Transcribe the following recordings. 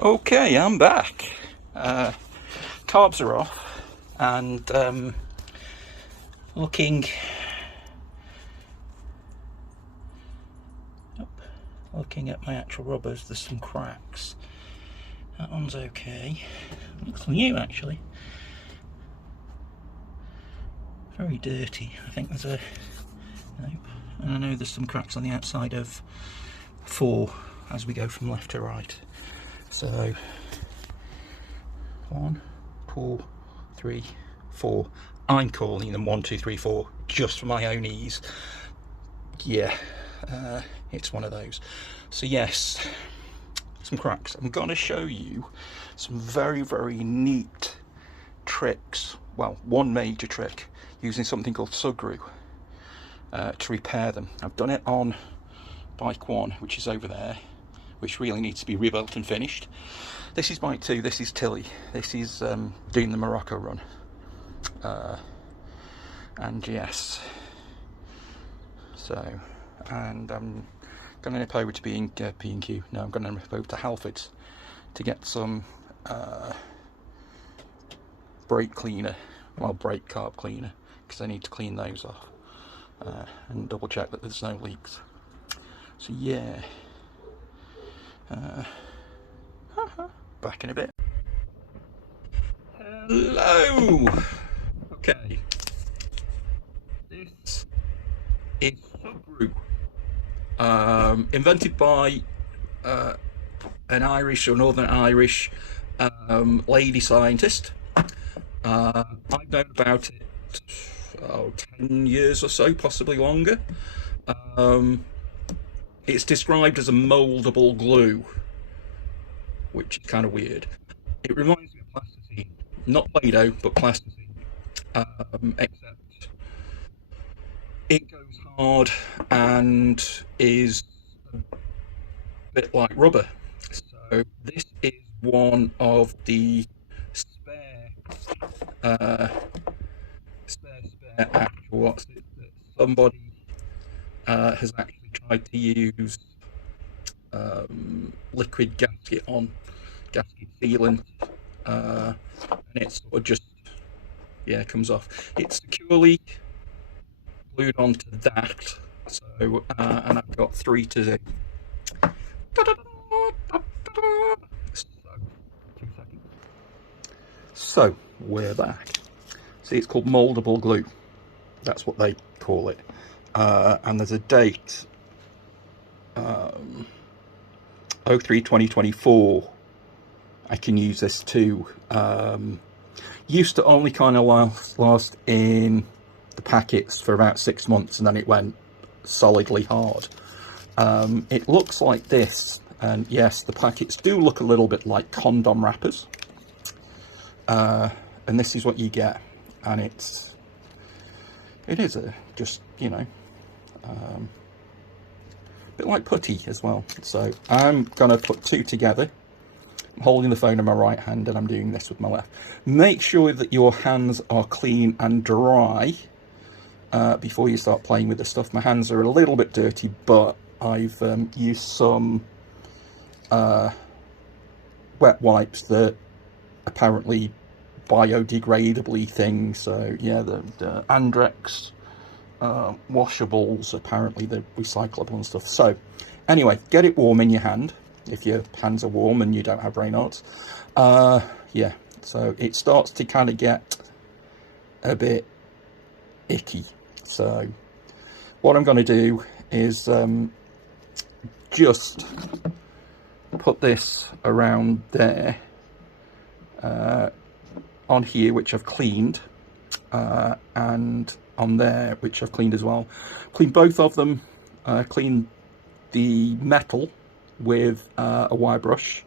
Okay, I'm back. Carbs are off, and looking looking at my actual rubbers, there's some cracks. That one's okay. Looks new actually. Very dirty. I think there's a nope. And I know there's some cracks on the outside of 4 as we go from left to right. So 1, 2, 3, 4. I'm calling them 1, 2, 3, 4 just for my own ease. Yeah, it's one of those. So yes, some cracks. I'm going to show you some very, very neat tricks. Well, one major trick using something called sugru to repair them. I've done it on bike 1, which is over there, which really needs to be rebuilt and finished. This is bike 2, this is Tilly. This is doing the Morocco run. And yes, so, and I'm going to nip over to P&Q. No, I'm going to nip over to Halfords to get some brake cleaner, well, brake carb cleaner, because I need to clean those off and double check that there's no leaks. So yeah, back in a bit. Hello. Okay, this is Sugru, invented by an Irish or Northern Irish lady scientist. I've known about it 10 years or so, possibly longer. It's described as a mouldable glue, which is kind of weird. It reminds me of plasticine, not Play-Doh, but plasticine, except it goes hard and is a bit like rubber. So this is one of the spare actual what's it that somebody has actually tried to use liquid gasket sealant, and it sort of just comes off. It's securely glued onto that. So and I've got 3 to do. So we're back. See, it's called mouldable glue. That's what they call it. And there's a date, 03/2024. I can use this too. Used to only kind of last in the packets for about 6 months, and then it went solidly hard. It looks like this, and yes, the packets do look a little bit like condom wrappers. And this is what you get, and it is just, you know, a bit like putty as well. So I'm gonna put 2 together. I'm holding the phone in my right hand and I'm doing this with my left. Make sure that your hands are clean and dry before you start playing with the stuff. My hands are a little bit dirty, but I've used some wet wipes that apparently biodegradably thing. So yeah, the Andrex washables, apparently they're recyclable and stuff. So anyway, get it warm in your hand if your hands are warm and you don't have Raynaud's. Yeah, so it starts to kind of get a bit icky. So what I'm going to do is just put this around there, on here, which I've cleaned, and on there, which I've cleaned as well. Clean both of them. Clean the metal with a wire brush,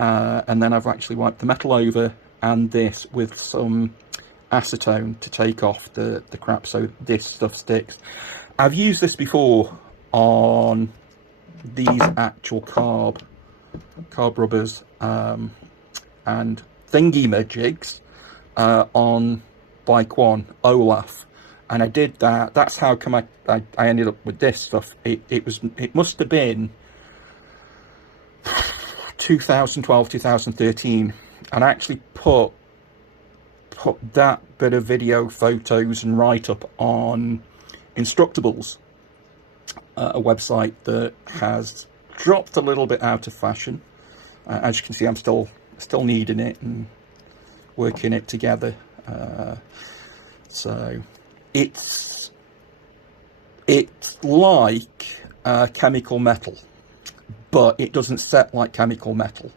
and then I've actually wiped the metal over and this with some acetone to take off the crap, so this stuff sticks. I've used this before on these actual carb rubbers and thingy majigs on bike 1 Olaf, and I did that. That's how come I ended up with this stuff. It must have been 2012, 2013, and I actually put that bit of video, photos, and write-up on Instructables, a website that has dropped a little bit out of fashion. As you can see, I'm still needing it and working it together. So it's like chemical metal, but it doesn't set like chemical metal.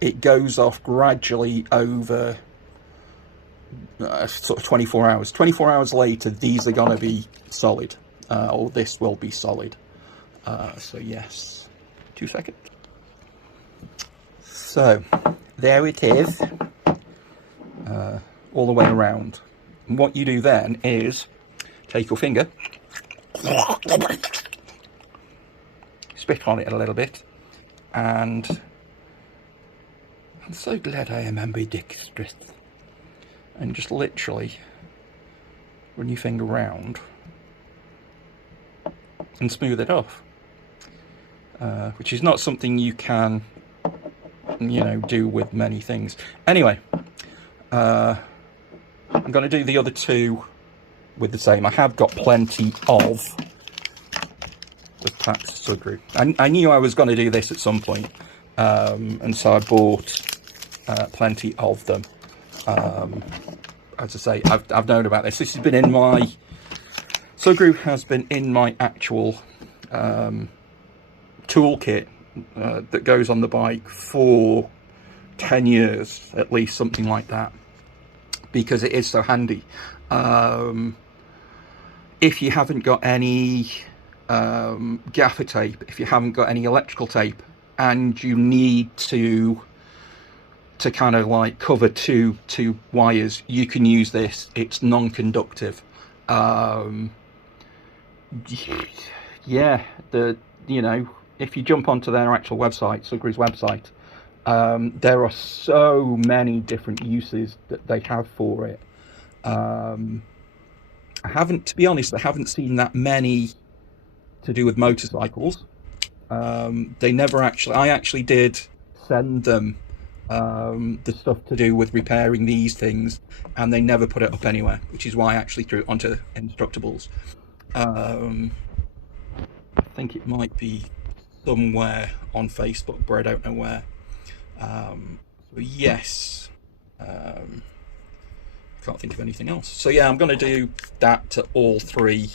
It goes off gradually over sort of 24 hours. 24 hours later, these are going to be solid, or this will be solid. So yes, 2 seconds. So there it is, all the way around. And what you do then is take your finger, spit on it a little bit, and I'm so glad I am ambidextrous. And just literally run your finger round and smooth it off, which is not something you can, you know, do with many things. Anyway, I'm going to do the other two with the same. I have got plenty of the perhaps sugru. I knew I was going to do this at some point, and so I bought plenty of them. As I say, I've known about this. This has been in my sugru has been in my actual toolkit that goes on the bike for 10 years at least, something like that, because it is so handy. If you haven't got any gaffer tape, if you haven't got any electrical tape, and you need to kind of like cover two wires, you can use this. It's non-conductive. Yeah, you know, if you jump onto their actual website, Sugru's website, there are so many different uses that they have for it. I haven't, to be honest, I haven't seen that many to do with motorcycles. They never actually, I actually did send them the stuff to do with repairing these things, and they never put it up anywhere, which is why I actually threw it onto Instructables. I think it might be somewhere on Facebook, but I don't know where. So yes, can't think of anything else. So yeah, I'm going to do that to all three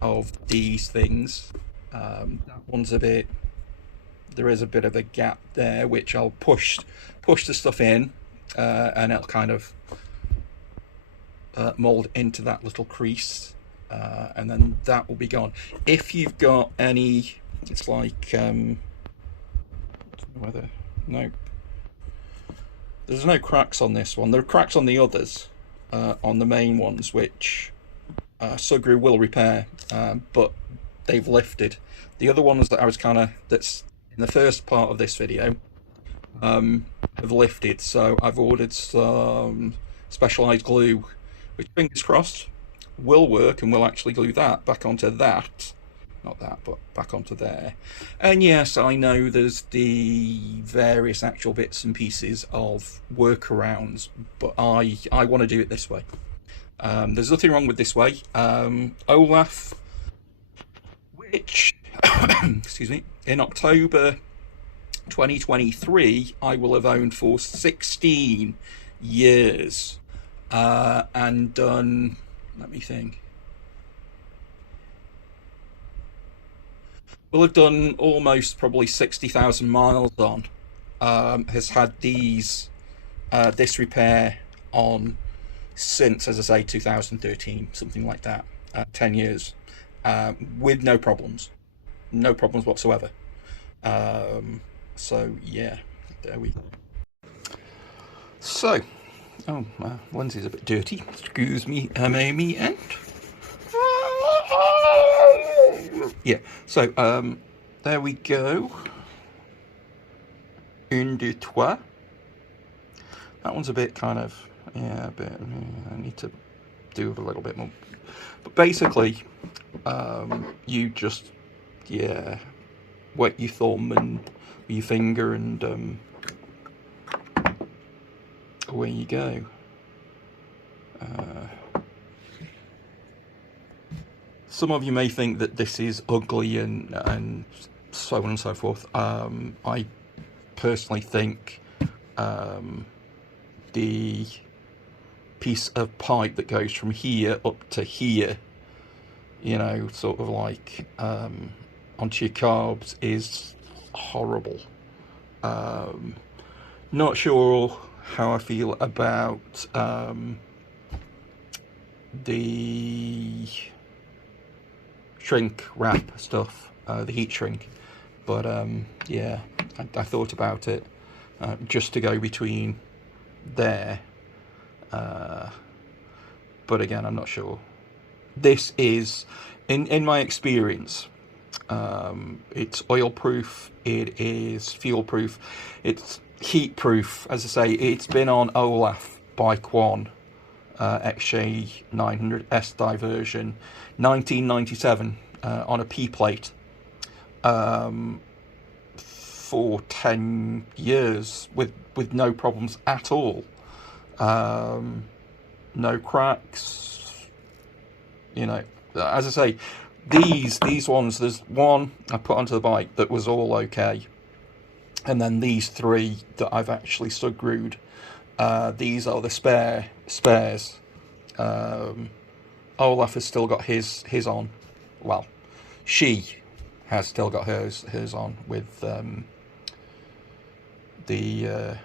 of these things. That one's a bit, there is a bit of a gap there, which I'll push the stuff in, and it'll kind of mold into that little crease, and then that will be gone. If you've got any, it's like whether, no, there's no cracks on this one. There are cracks on the others, on the main ones, which Sugru will repair, but they've lifted. The other ones that I was kind of, that's in the first part of this video, have lifted, so I've ordered some specialized glue, which, fingers crossed, will work, and we'll actually glue that back onto that, not that, but back onto there. And yes, I know there's the various actual bits and pieces of workarounds, but I want to do it this way. There's nothing wrong with this way. Olaf, which excuse me, in October 2023 I will have owned for 16 years, and done, let me think, will have done almost probably 60,000 miles on, has had these this repair on since, as I say, 2013, something like that. 10 years, with no problems whatsoever. So yeah, there we go. So, oh, my Lindsay's a bit dirty, excuse me, Amy, and yeah, so there we go. Un, deux, trois. That one's a bit kind of, yeah, a bit, I need to do a little bit more, but basically you just, yeah, wet your thumb and your finger, and away you go. Some of you may think that this is ugly and so on and so forth. I personally think the piece of pipe that goes from here up to here, you know, sort of like onto your carbs, is horrible. Not sure how I feel about the shrink wrap stuff, the heat shrink, but yeah, I thought about it, just to go between there, but again, I'm not sure. This is, in my experience, it's oil proof, it is fuel proof, it's heat proof. As I say, it's been on Olaf Bike 1 XJ 900S diversion 1997 on a P plate for 10 years with no problems at all. No cracks, you know. As I say, these ones, there's one I put onto the bike that was all okay, and then these three that I've actually sub-glued. These are the spares. Olaf has still got his on. Well, she has still got hers on with the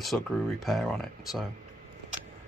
sub-glue repair on it. So